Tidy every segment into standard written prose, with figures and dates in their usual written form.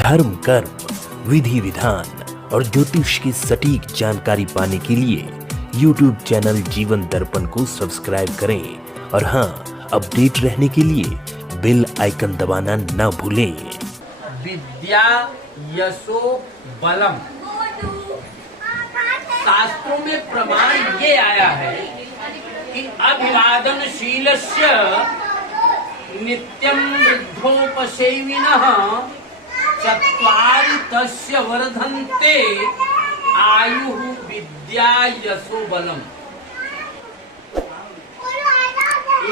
धर्म, कर्म, विधि विधान और ज्योतिष की सटीक जानकारी पाने के लिए YouTube चैनल जीवन दर्पण को सब्सक्राइब करें और हाँ, अपडेट रहने के लिए बेल आइकन दबाना ना भूलें। विद्या यशो बलम। शास्त्रों में प्रमाण ये आया है कि अभिवादनशीलस्य नित्यं वृद्धोपसेविनः चत्वारि तस्य वर्धन्ते आयुः विद्या यशो बलम।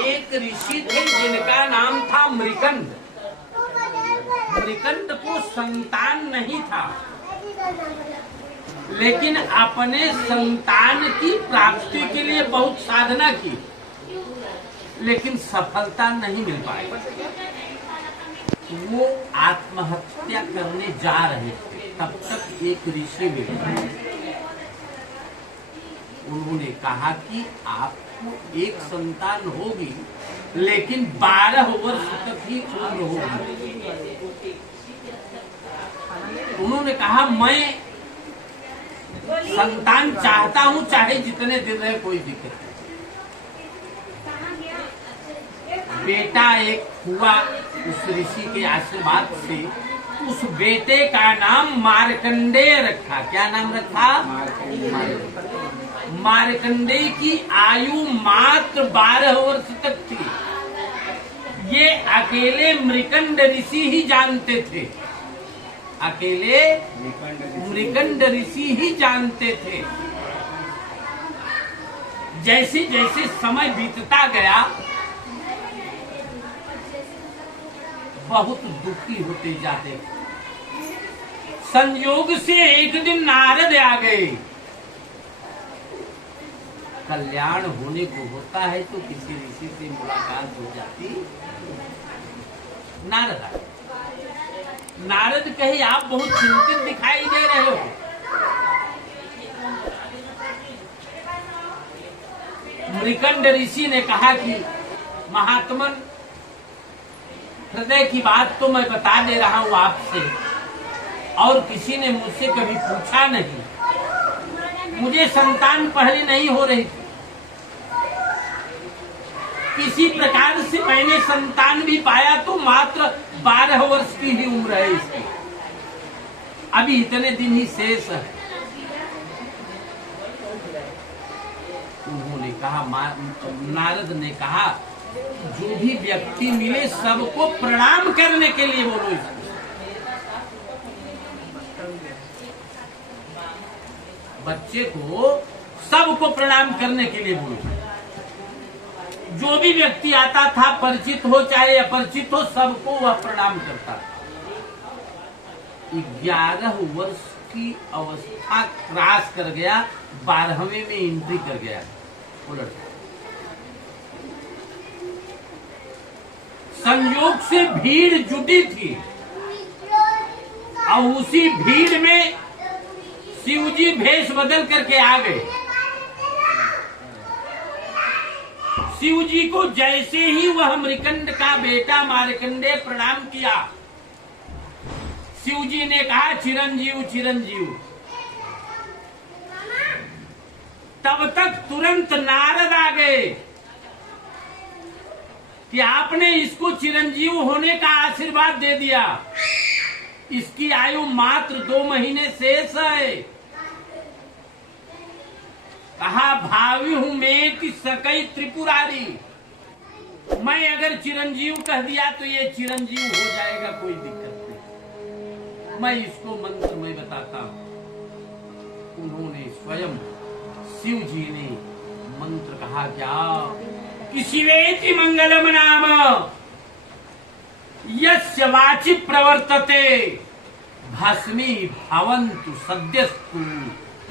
एक ऋषि थे जिनका नाम था मृकंद। मृकंद को संतान नहीं था, लेकिन अपने संतान की प्राप्ति के लिए बहुत साधना की, लेकिन सफलता नहीं मिल पाई। वो आत्महत्या करने जा रहे थे, तब तक एक ऋषि मिले। उन्होंने कहा कि आपको एक संतान होगी, लेकिन 12 वर्ष तक ही उम्र होगी। उन्होंने कहा मैं संतान चाहता हूं, चाहे जितने दिन रहे, कोई दिक्कत नहीं। बेटा एक हुआ उस ऋषि के आशीर्वाद से। उस बेटे का नाम मार्कंडेय रखा। क्या नाम रखा? मार्कंडेय की आयु मात्र 12 वर्ष तक थी। ये अकेले मृकंड ऋषि ही जानते थे, अकेले मृकंड ऋषि ही जानते थे। जैसे जैसे समय बीतता गया, बहुत दुखी होते जाते। संयोग से एक दिन नारद आ गए। कल्याण होने को होता है तो किसी ऋषि से मुलाकात हो जाती। नारद आए। नारद कहे आप बहुत चिंतित दिखाई दे रहे हो। मृकंड ऋषि ने कहा कि महात्मन, हृदय की बात तो मैं बता दे रहा हूं आपसे, और किसी ने मुझसे कभी पूछा नहीं। मुझे संतान पहले नहीं हो रही थी, किसी प्रकार से मैंने संतान भी पाया तो मात्र 12 वर्ष की ही उम्र है इसकी, अभी इतने दिन ही शेष है। उन्होंने कहा, नारद ने कहा, जो भी व्यक्ति मिले सबको प्रणाम करने के लिए बोलो इसको। बच्चे को सबको प्रणाम करने के लिए बोलो। जो भी व्यक्ति आता था, परिचित हो चाहे अपरिचित हो, सबको वह प्रणाम करता था। 11 वर्ष की अवस्था क्रॉस कर गया, 12वें में एंट्री कर गया। उलट संयोग से भीड़ जुटी थी, और उसी भीड़ में शिवजी भेष बदल करके आ गए। शिवजी को जैसे ही वह मृकंड का बेटा मार्कंडेय प्रणाम किया, शिवजी ने कहा चिरंजीव चिरंजीव। तब तक तुरंत नारद आ गए कि आपने इसको चिरंजीव होने का आशीर्वाद दे दिया। इसकी आयु मात्र 2 महीने शेष है। कहा भावी हूं मैं कि सकई त्रिपुरारी। मैं अगर चिरंजीव कह दिया तो ये चिरंजीव हो जाएगा, कोई दिक्कत नहीं। मैं इसको मंत्र में बताता हूं। उन्होंने स्वयं शिव जी ने मंत्र कहा, क्या कि शिवेति मंगलम नाम यस्य वाचि प्रवर्तते भस्मी भवन्तु सद्यस्तु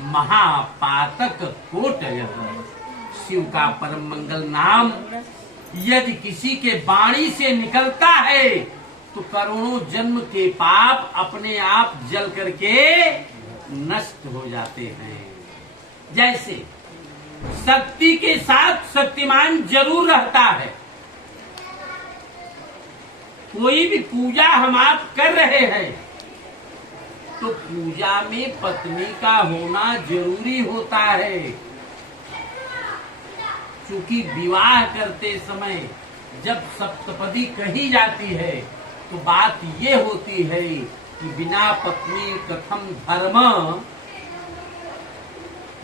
महापातक कोटयः। शिव का परम मंगल नाम यदि किसी के वाणी से निकलता है तो करोड़ों जन्म के पाप अपने आप जल करके नष्ट हो जाते हैं। जैसे शक्ति के साथ शक्तिमान जरूर रहता है। कोई भी पूजा हम आप कर रहे हैं पूजा में पत्नी का होना जरूरी होता है, क्योंकि विवाह करते समय जब सप्तपदी कही जाती है तो बात ये होती है कि बिना पत्नी कथम धर्म,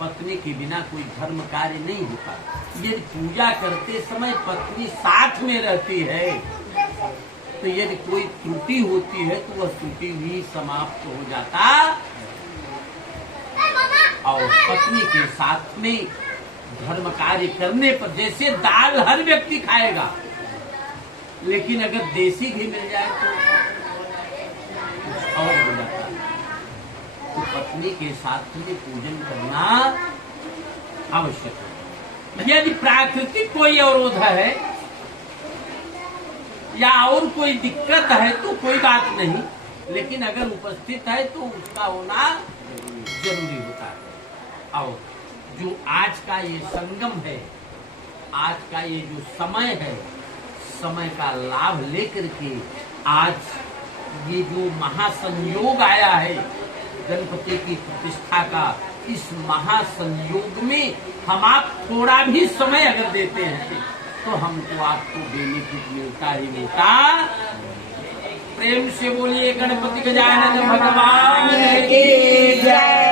पत्नी के बिना कोई धर्म कार्य नहीं होता। यदि पूजा करते समय पत्नी साथ में रहती है तो यदि कोई त्रुटि होती है तो वह त्रुटि भी समाप्त हो जाता, और पत्नी के साथ में धर्म कार्य करने पर, जैसे दाल हर व्यक्ति खाएगा, लेकिन अगर देसी घी मिल जाए तो कुछ और हो जाता है। तो पत्नी के साथ में पूजन करना आवश्यक है। यदि प्राकृतिक कोई अवरोध है या और कोई दिक्कत है तो कोई बात नहीं, लेकिन अगर उपस्थित है तो उसका होना जरूरी होता है। और जो आज का ये संगम है, आज का ये जो समय है, समय का लाभ लेकर के आज ये जो महासंयोग आया है गणपति की प्रतिष्ठा का, इस महासंयोग में हम आप थोड़ा भी समय अगर देते हैं तो हमको आपको बेनिफिट मिलता ही मिलता। प्रेम से बोलिए गणपति गजानन भगवान की जय।